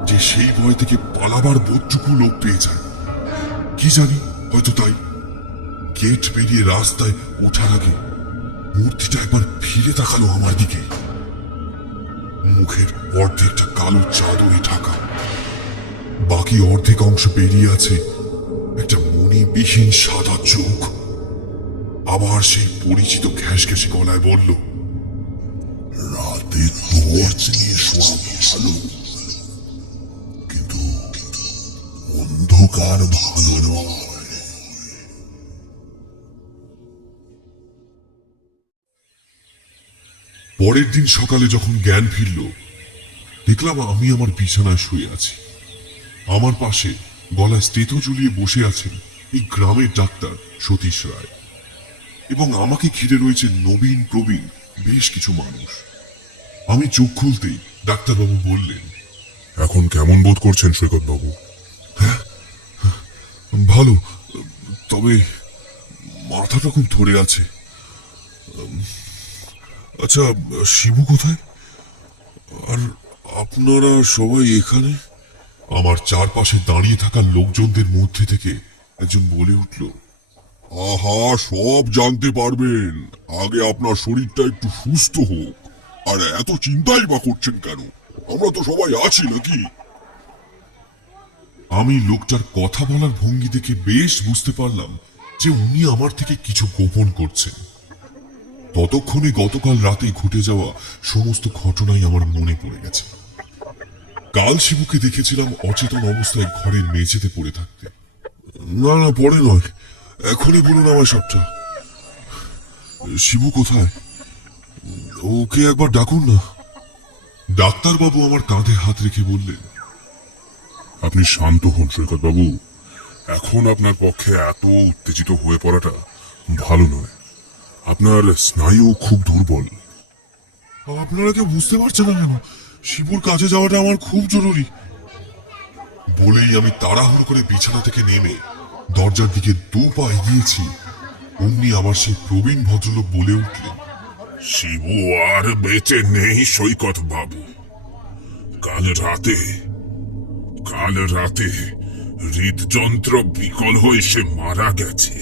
যে সেই ভয় থেকে পালাবার বোধটুকু লোক পেয়ে যায়? কি জানি, হয়তো তাই। গেট পেরিয়ে রাস্তায় ওঠার আগে মূর্তিটা একবার ফিরে তাকালো আমার দিকে। মুখের অর্ধেকটা কালো চাদরে ঢাকা, বাকি অর্ধেক অংশ বেরিয়ে আছে একটা মণিবিহীন সাদা চোখ। আবার সেই পরিচিত ঘ্যাস ঘ্যাসে গলায় বলল, রাতে টর্চ নিয়ে শোয়া ভালো, কিন্তু অন্ধকার ভালো নয়। পরের দিন সকালে যখন জ্ঞান ফিরল, দেখলাম আমি আমার বিছানায় শুয়ে আছি। আমার পাশে গলায় স্টেথো ঝুলিয়ে বসে আছেন এই গ্রামের ডাক্তার সতীশ রায়, এবং আমাকে ঘিরে রয়েছে নবীন প্রবীণ বেশ কিছু মানুষ। আমি চোখ খুলতেই ডাক্তারবাবু বললেন, এখন কেমন বোধ করছেন সৈকত বাবু? হ্যাঁ, ভালো, তবে মাথাটা খুব ধরে আছে। আচ্ছা, শিবু কোথায়? আর আপনারা সবাই এখানে? আমার চারপাশে দাঁড়িয়ে থাকা লোকজনদের মধ্যে থেকে একজন বলে উঠল, আহা, সব জানতে পারবেন, আগে আপনার শরীরটা একটু সুস্থ হোক। আর এত চিন্তাই বা করছেন কেন? আমরা তো সবাই আছি নাকি? আমি লোকটার কথা বলার ভঙ্গি দেখে বেশ বুঝতে পারলাম যে উনি আমার থেকে কিছু গোপন করছেন। ততক্ষণে গতকাল রাতে ঘটে যাওয়া সমস্ত ঘটনাই আমার মনে পড়ে গেছে। কাল শিবুকে দেখেছিলাম অচেতন অবস্থায় ঘরের মেঝেতে পড়ে থাকতে। না না, পরে নয়, এখনই বলুন আমার সবটা। শিবু কোথায়? ওকে একবার ডাকুন না। ডাক্তারবাবু আমার কাঁধে হাত রেখে বললেন, আপনি শান্ত হন সৈকত বাবু। এখন আপনার পক্ষে এত উত্তেজিত হয়ে পড়াটা ভালো নয়। আপনার স্নায়ু খুব দুর্বল। আপনারা কেউ বুঝতে পারছেন না কেন? শিবুর কাছে যাওয়াটা আমার খুব জরুরি। বলেই আমি তাড়াহুড়ো করে বিছানা থেকে নেমে দরজার দিকে 2 পা এগিয়েছি, অমনি আমার সেই প্রবীণ ভদ্রলোক বলে উঠলেন, শিবু আর বেঁচে নেই সৈকত বাবু। কাল রাতে হৃদযন্ত্র বিকল হয়ে সে মারা গেছে।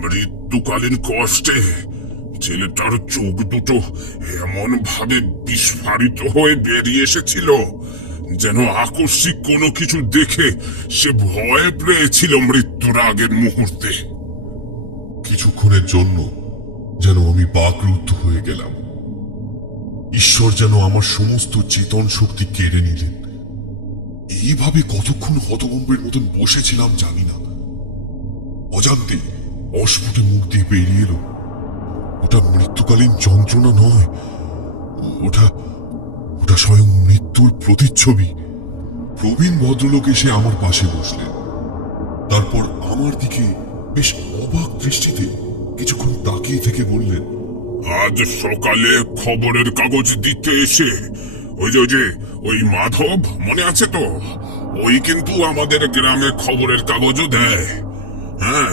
মৃত্যুকালীন কষ্টে ছেলেটার চোখ দুটো এমন ভাবে বিস্ফারিত হয়ে বেরিয়ে এসেছিল যেন আকস্মিক কোনো কিছু দেখে সে ভয় পেয়েছিল মৃত্যুর আগের মুহূর্তে। কিছুক্ষণের জন্য যেন আমি বাকরুদ্ধ হয়ে গেলাম। ঈশ্বর যেন আমার সমস্ত চেতন শক্তি কেড়ে নিলেন। এইভাবে কতক্ষণ হতভম্বের মতন বসেছিলাম জানি না। অজান্তে অস্ফুটে মুখ দিয়ে বেরিয়ে এলো, ওটা মৃত্যুকালীন যন্ত্রণা নয়, ওটা ওটা স্বয়ং মৃত্যুর প্রতিচ্ছবি। প্রবীণ ভদ্রলোক এসে আমার পাশে বসলেন, তারপর আমার দিকে বেশ অবাক দৃষ্টিতে কিছুক্ষণ তাকিয়ে থেকে বললেন, আজ সকালে খবরের কাগজ দিতে এসে ওই মাধব মনে আছে তো? ওই কিন্তু আমাদের গ্রামে খবরের কাগজও দেয়। হ্যাঁ,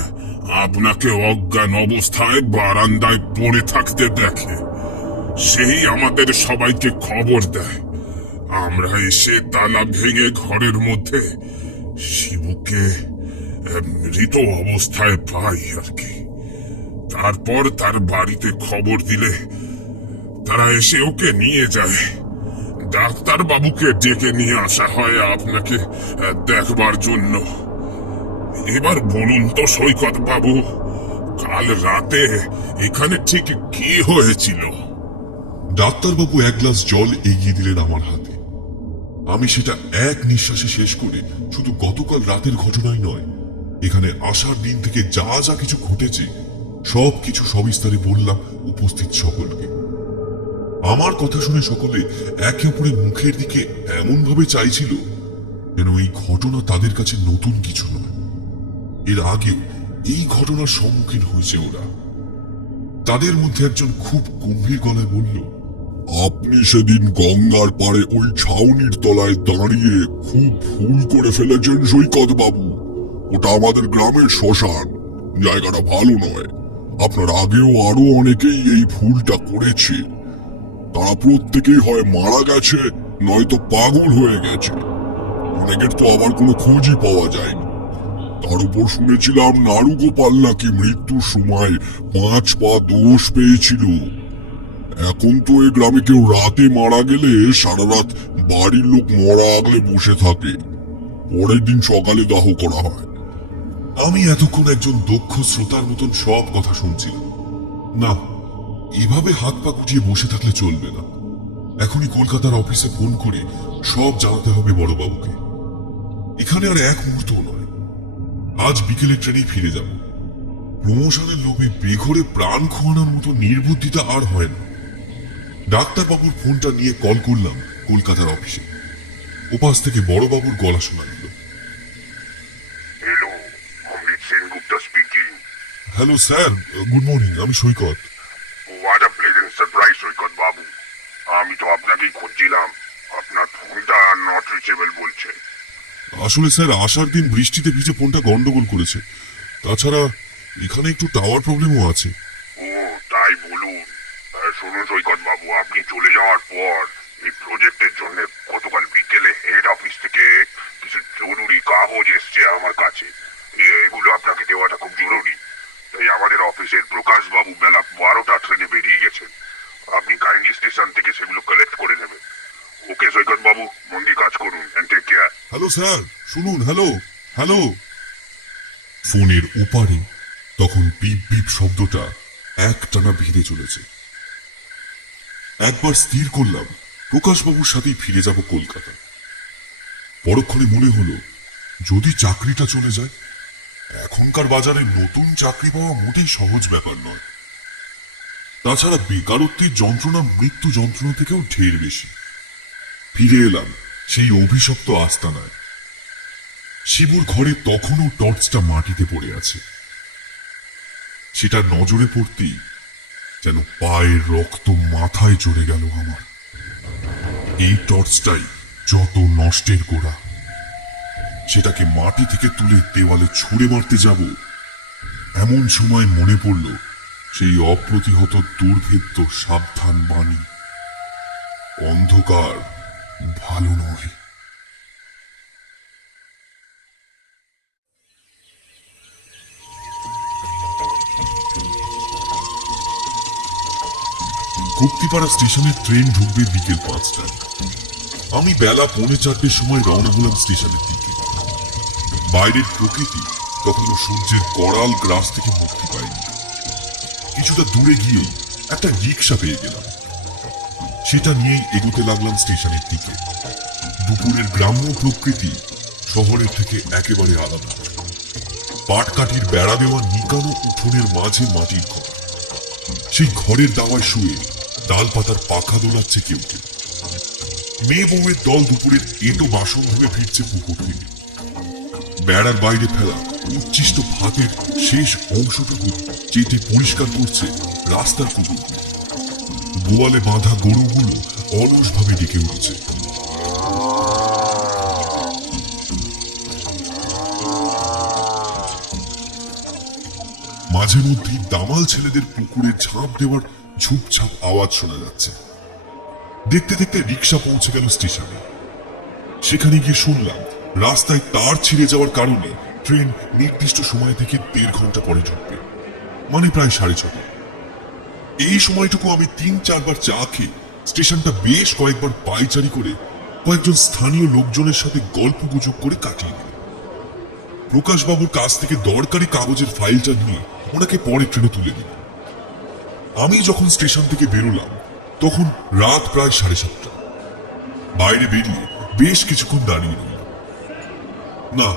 আপনাকে অজ্ঞান অবস্থায় বারান্দায় পড়ে থাকতে দেখে। সেই আমাদের সবাইকে খবর দেয়। আমরা এসে তালা ভেঙে ঘরের মধ্যে শিবুকে মৃত অবস্থায় পাই আর কি। তারপর তার বাড়িতে খবর দিলে তারা এসে ওকে নিয়ে যায়। ডাক্তার বাবুকে ডেকে নিয়ে আসা হয় আপনাকে দেখবার জন্য। এবার বলুন তো সৈকত বাবু, কাল রাতে এখানে ঠিক কি হয়েছিল? ডাক্তারবাবু 1 গ্লাস জল এগিয়ে দিলেন আমার হাতে। আমি সেটা এক নিঃশ্বাসে শেষ করে শুধু গতকাল রাতের ঘটনাই নয়, এখানে আসার দিন থেকে যা যা কিছু ঘটেছে সবকিছু সবিস্তারে বললাম উপস্থিত সকলকে। আমার কথা শুনে সকলে একে অপরের মুখের দিকে এমন ভাবে চাইছিল যেন এই ঘটনা তাদের কাছে নতুন কিছু নয়। এর আগেও এই ঘটনার সম্মুখীন হয়েছে ওরা। তাদের মধ্যে একজন খুব গম্ভীর গলায় বলল, আপনি সেদিন গঙ্গার পাড়ে ওই ছাউনির তলায় দাঁড়িয়ে খুব ভুল করে ফেলেছেন সৈকত বাবু। ওটা আমাদের গ্রামের শ্মশান, জায়গাটা ভালো নয়। আপনার আগেও আরো অনেকেই এই ভুলটা করেছে। তারা প্রত্যেকেই হয় মারা গেছে, নয়তো পাগল হয়ে গেছে। অনেকের তো আবার কোনো খোঁজই পাওয়া যায়নি। তার উপর শুনেছিলাম নাড়ুগোপাল নাকি মৃত্যুর সময় 5 পা দোষ পেয়েছিল। এখন তো এই গ্রামে কেউ রাতে মারা গেলে সারা রাত বাড়ির লোক মরা আগলে বসে থাকে, পরের দিন সকালে দাহ করা হয়। আমি এতক্ষণ একজন দক্ষ শ্রোতার মতন সব কথা শুনছিলাম। না, এভাবে হাত পা গুটিয়ে বসে থাকলে চলবে না। এখনই কলকাতার অফিসে ফোন করে সব জানাতে হবে বড়বাবুকে। এখানে আর এক মুহূর্ত নয়, আজ বিকেলে ট্রেনেই ফিরে যাব। প্রমোশনের লোভে বেঘরে প্রাণ খোয়ানোর মতো নির্বুদ্ধিতা আর হয় না। ডাক্তারবাবুর ফোনটা নিয়ে কল করলাম কলকাতার অফিসে। ওপাশ থেকে বড়বাবুর গলা শোনা গেল। Hello, Amrit Sengupta speaking. Hello sir, good morning, আমি Saikat. What a pleasant surprise Saikat বাবু। আমি তো আপনাকেই খুঁজছিলাম। আপনার ফোনটা নট রিচেবল বলছে। আসলে স্যার, আসার দিন বৃষ্টিতে ভিজে ফোনটা গন্ডগোল করেছে। তাছাড়া এখানে একটু টাওয়ার প্রবলেমও আছে। ও তাই বলুন। শুনুন সৈকত বাবু, আপনি চলে যাওয়ার পর এই প্রজেক্টের জন্য গতকাল বিকেলে হেড অফিস থেকে কিছু জরুরি কাগজ এসছে আমার কাছে। এগুলো আপনাকে দেওয়াটা খুব জরুরি। তাই আমাদের অফিসের প্রকাশ বাবু বেলা 12টা ট্রেনে বেরিয়ে গেছেন। আপনি কাইন্ডলি স্টেশন থেকে সেগুলো কালেক্ট করে নেবেন। ওকে সৈকত বাবু, মন দিয়ে কাজ করুন and take care. Hello sir, শুনুন, হ্যালো হ্যালো। ফোনের ওপারে তখন পিপ পিপ শব্দটা একটানা ভিড়ে চলেছে। একবার স্থির করলাম প্রকাশবাবুর সাথেই ফিরে যাব কলকাতা। পরক্ষণে মনে হলো, যদি চাকরিটা চলে যায়, এখনকার বাজারে নতুন চাকরি পাওয়া মোটেই সহজ ব্যাপার নয়। তাছাড়া বেকারত্বের যন্ত্রণা মৃত্যু যন্ত্রণা থেকেও ঢের বেশি। ফিরে এলাম সেই অভিশপ্ত আস্তানায়। শিবুর ঘরে তখনও টর্চটা মাটিতে পড়ে আছে। সেটা নজরে পড়তেই যেন পায়ের রক্ত মাথায় চড়ে গেল আমার। এই টর্চটাই যত নষ্টের গোড়া। সেটাকে মাটি থেকে তুলে দেওয়ালে ছুঁড়ে মারতে যাব, এমন সময় মনে পড়ল সেই অপ্রতিহত দুর্ভেদ্য সাবধান বাণী, অন্ধকার ভালো নয়। গুপ্তিপাড়া স্টেশনের ট্রেন ঢুকবে বিকেল 5টায়। আমি বেলা 3:45 সময় রওনা হলাম স্টেশনের দিকে। বাইরের প্রকৃতি তখনও সূর্যের করাল গ্রাস থেকে মুক্তি পায়নি। কিছুটা দূরে গিয়ে একটা রিক্সা পেয়ে গেলাম, সেটা নিয়েই এগোতে লাগলাম স্টেশনের দিকে। দুপুরের গ্রাম্য প্রকৃতি শহরের থেকে একেবারে আলাদা। পাটকাঠির বেড়া দেওয়া নিকানো উঠোনের মাঝে মাটির ঘর, সেই ঘরের দাওয়ায় শুয়ে ডাল পাতার পাখা দোলাচ্ছে কেউ কেউ। মেয়ে বউয়ের দল দুপুরের এঁটো বাসন ধুয়ে ফিরছে পুকুর থেকে। বেড়ার বাইরে ফেলা উচ্ছিষ্ট ভাতের শেষ অংশটুকু চেটে পরিষ্কার করছে রাস্তার কুকুর। গোয়ালে বাঁধা গরুগুলো অলসভাবে ডেকে উঠছে। মাঝে মধ্যেই দামাল ছেলেদের পুকুরে ঝাঁপ দেওয়ার ঝুপঝাপ আওয়াজ শোনা যাচ্ছে। দেখতে দেখতে রিক্সা পৌঁছে গেল স্টেশনে। সেখানে গিয়ে শুনলাম রাস্তায় তার ছিঁড়ে যাওয়ার কারণে ট্রেন নির্দিষ্ট সময় থেকে 1.5 ঘন্টা পরে ঢুকবে, মানে প্রায় 6:30। এই সময়টুকু আমি 3-4 বার চা খেয়ে স্টেশনটা বেশ কয়েকবার পায়চারি করে কয়েকজন স্থানীয় লোকজনের সাথে গল্প গুজব করে কাটিয়ে দিলাম। প্রকাশবাবুর কাছ থেকে দরকারি কাগজের ফাইলটা নিয়ে ওনাকে পরে ট্রেনে তুলে দিলাম। আমি যখন স্টেশন থেকে বেরোলাম তখন রাত প্রায় 7:30। বাইরে বেরিয়ে বেশ কিছুক্ষণ দাঁড়িয়ে রইলাম। না,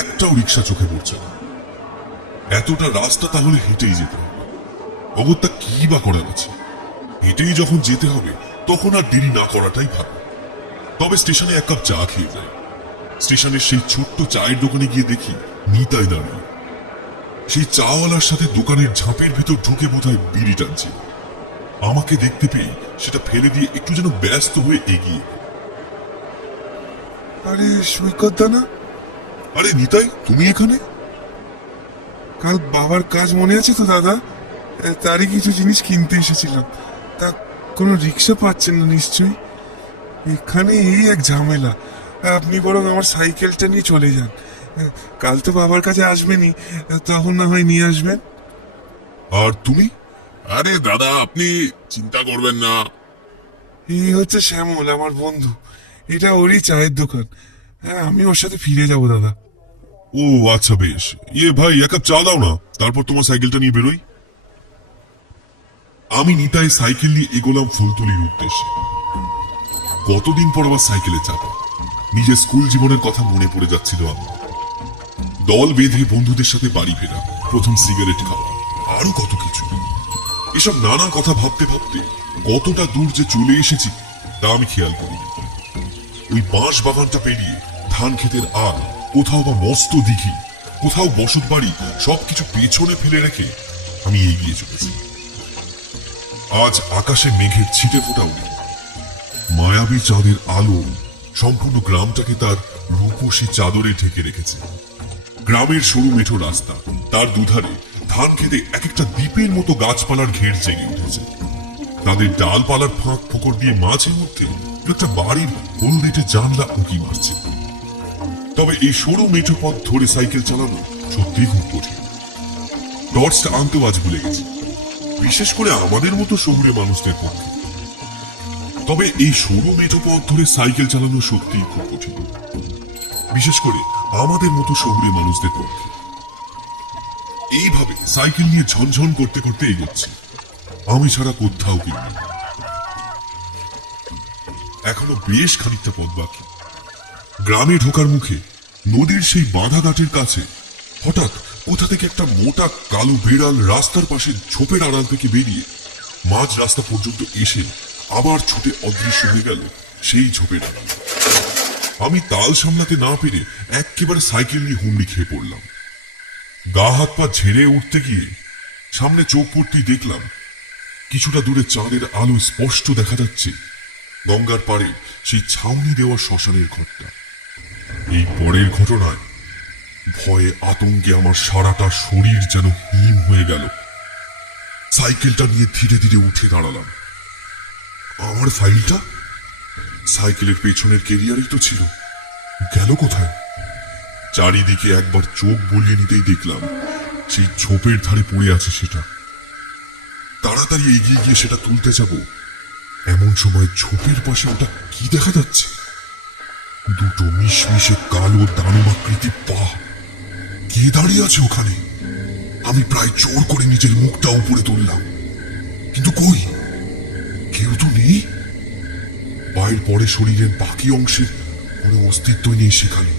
একটাও রিক্সা চোখে পড়ছে না। এতটা রাস্তা তাহলে হেঁটেই যেতে হবে। অগত্যা কি বা করার আছে? হেঁটেই যখন যেতে হবে তখন আর দেরি না করাটাই ভালো। তবে স্টেশনে 1 কাপ চা খেয়ে যায়। স্টেশনের সেই ছোট্ট চায়ের দোকানে গিয়ে দেখি নিতাই দাঁড়িয়ে। সেই চাওয়ালার সাথে দোকানের ঝাঁপের ভেতর ঢুকে বোধহয় বিড়ি টানছে। আমাকে দেখতে পেয়ে সেটা ফেলে দিয়ে একটু যেন ব্যস্ত হয়ে এগিয়ে। আরে সৈকত দা না? আরে নিতাই, তুমি এখানে? কাল বাবার কাজ মনে আছে তো দাদা? তারই কিছু জিনিস কিনতে এসেছিলাম। তা কোনো রিক্সা পাচ্ছেন না নিশ্চয়ই? এখানে এই এক ঝামেলা। আপনি বরং আমার সাইকেলটা নিয়ে চলে যান। কাল তো বাবার কাছে আসবেনই, তখন না হয় নিয়ে আসবেন। আর তুমি? আরে দাদা, আপনি চিন্তা করবেন না। এই হচ্ছে শ্যামল, আমার বন্ধু। এটা ওরই চায়ের দোকান। আমি ওর সাথে ফিরে যাব দাদা। ও আচ্ছা, বেশ। ভাই, 1 কাপ চা দাও না, তারপর তোমার সাইকেলটা নিয়ে বেরোই। আমি নিতাই সাইকেল নিয়ে এগোলাম ফুলতলির উদ্দেশ্যে। কতদিন পর আবার সাইকেলে চাপা। নিজের স্কুল জীবনের কথা মনে পড়ে যাচ্ছিল আমার। দল বেঁধে বন্ধুদের সাথে বাড়ি ফেরা, প্রথম সিগারেট খাওয়া, আরো কত কিছু। এসব নানা কথা ভাবতে ভাবতে কতটা দূর যে চলে এসেছি তা আমি খেয়াল করিনি। ওই বাঁশ বাগানটা পেরিয়ে ধান ক্ষেতের আর কোথাও বা মস্ত দিঘি, কোথাও বসত বাড়ি, সবকিছু পেছনে ফেলে রেখে আমি এগিয়ে চলেছি। আজ আকাশে মেঘের ছিটে ফোটাও নেই। মায়াবী চাঁদের আলো সম্পূর্ণ গ্রামটাকে তার রূপসী চাদরে ঢেকে রেখেছে। গ্রামের সরু মেঠো রাস্তা, তার দুধারে ধান খেতে এক একটা দ্বীপের মতো গাছপালার ঘের জেগে উঠেছে। তাদের ডালপালার ফাঁক ফোকর দিয়ে মাঝে মধ্যে একটা বাড়ির হলদেটে জানলা উঁকি মারছে। তবে এই সরু মেঠো পথ ধরে সাইকেল চালানো সত্যি খুব কঠিন। টর্চটা আনতেও আজ ভুলে গেছি, বিশেষ করে আমাদের মতো শহুরে মানুষদের পক্ষে। তবে এই সরু মেঠো পথ ধরে সাইকেল চালানো সত্যিই খুব কঠিন, বিশেষ করে আমাদের মতো শহুরে মানুষদের পক্ষে। এইভাবে সাইকেল নিয়ে ঝনঝন করতে করতে এগোচ্ছি, আমি ছাড়া কোথাও কেউ নেই। এখনো বেশ খানিকটা পথ বাকি। গ্রামে ঢোকার মুখে নদীর সেই বাঁধা ঘাটের কাছে হঠাৎ কোথা থেকে একটা মোটা কালো বেড়াল রাস্তার পাশে ঝোপের আড়াল থেকে বেরিয়ে মাঝ রাস্তা পর্যন্ত এসে আবার ছুটে অদৃশ্য হয়ে গেল সেই ঝোপের আড়াল। আমি তাল সামলাতে না পেরে একেবারে সাইকেল নিয়ে হুমড়ি খেয়ে পড়লাম। গা হাত পা ঝেড়ে উঠতে গিয়ে সামনে চোখ পড়তেই দেখলাম কিছুটা দূরে চাঁদের আলো স্পষ্ট দেখা যাচ্ছে গঙ্গার পাড়ে সেই ছাউনি দেওয়া শ্মশানের ঘরটা। এই পরের ঘটনায় ভয়ে আতঙ্কে আমার সারাটা শরীর যেন হিম হয়ে গেল। সাইকেলটা নিয়ে ধীরে ধীরে উঠে দাঁড়ালাম। আমার ফাইলটা সাইকেলের পেছনের কেরিয়ারেই তো ছিল, গেল কোথায়? চারিদিকে একবার চোখ বলিয়ে নিতেই দেখলাম সেই ঝোপের ধারে পড়ে আছে সেটা। তাড়াতাড়ি এগিয়ে গিয়ে সেটা তুলতে যাব, এমন সময় ঝোপের পাশে ওটা কি দেখা যাচ্ছে? দুটো মিশমিশে কালো দানবাকৃতি পা। কে দাঁড়িয়ে আছে ওখানে? আমি প্রায় জোর করে নিজের মুখটা উপরে তুললাম, কিন্তু কই, কেউ তো নেই। পায়ের পরে শরীরের বাকি অংশের কোনো অস্তিত্বই নেই সেখানে।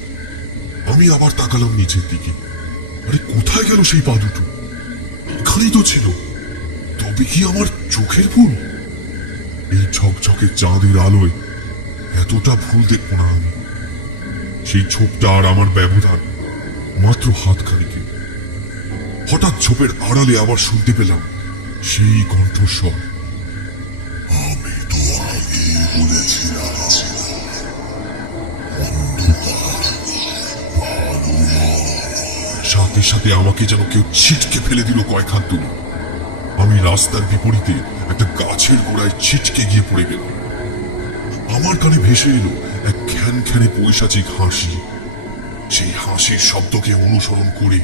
আমি আবার তাকালাম নিচের দিকে। আরে কোথায় গেল সেই পা দুটো? এখানেই তো ছিল। তবে কি আমার চোখের ভুল? এই ঝকঝকে চাঁদের আলোয় এতটা ভুল দেখবো না আমি। সেই ছোপটা আর আমার ব্যবধান মাত্র হাতখানিকে। হঠাৎ ছোপের আড়ালে আবার শুনতে পেলাম সেই কণ্ঠস্বর। আমি তো আগেই বলেছিলাম সাথে সাথে আমাকে যেন কেউ ছিটকে ফেলে দিল কয়েক হাত দূরে। আমি রাস্তার বিপরীতে একটা গাছের গোড়ায় ছিটকে গিয়ে পড়ে গেলাম। আমার কানে ভেসে এলো এক খ্যানখ্যানে পৈশাচিক হাসি। সেই হাসির শব্দকে অনুসরণ করে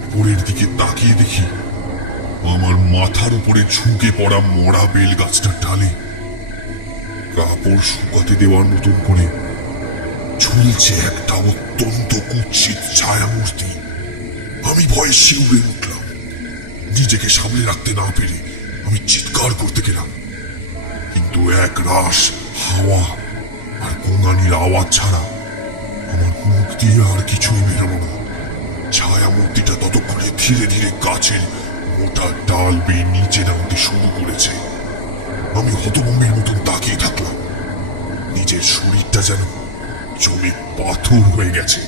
উপরের দিকে তাকিয়ে দেখি আমার মাথার উপরে ঝুঁকে পড়া মরা বেল গাছটার ডালে কাপড় শুকাতে দেওয়ার মতন করে ঝুলছে একটা অত্যন্ত কুৎসিত ছায়ামূর্তি। আমি ভয়ে শিউরে উঠলাম। নিজেকে সামলে রাখতে না পেরে আমি চিৎকার করতে গেলাম, কিন্তু এক রাশ হাওয়া আর গোঙানির আওয়াজ ছাড়া আমার মুখ দিয়ে আর কিছুই বেরোলো না। ছায়া মূর্তিটা ততক্ষণে ধীরে ধীরে গাছের মোটা ডাল বেয়ে নিচে নামতে শুরু করেছে। আমি হতভম্বের মতন তাকিয়ে থাকলাম। নিজের শরীরটা যেন জমে পাথর হয়ে গেছে।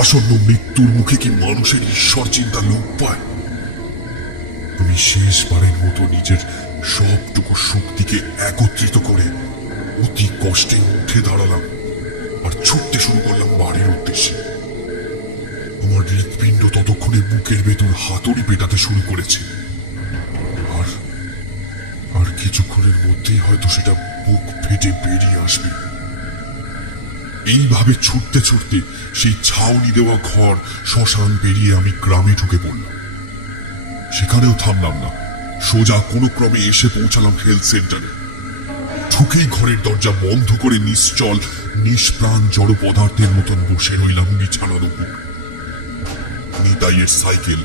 আসন্ন মৃত্যুর মুখে কি মানুষের ঈশ্বর চিন্তা লোপ পায়? আমি শেষবারের মতো নিজের সবটুকু শক্তিকে একত্রিত করে অতি কষ্টে উঠে দাঁড়ালাম আর ছুটতে শুরু করলাম বাড়ির উদ্দেশ্যে। আমার হৃৎপিণ্ড ততক্ষণে বুকের ভেতর হাতুড়ি পেটাতে শুরু করেছে, আর কিছুক্ষণের মধ্যেই হয়তো সেটা বুক ফেটে বেরিয়ে আসবে। এইভাবে ছুটতে ছুটতে সেই ছাউনি দেওয়া ঘর শ্মশান পেরিয়ে আমি গ্রামে ঢুকে পড়লাম। সেখানেও থামলাম না, সোজা কোনো ক্রমে এসে পৌঁছালাম হেলথ সেন্টারে। ঢুকেই ঘরের দরজা বন্ধ করে নিশ্চল নিষ্প্রাণ জড় পদার্থের মতন বসে রইলাম বিছানার উপর। নিতাইয়ের সাইকেল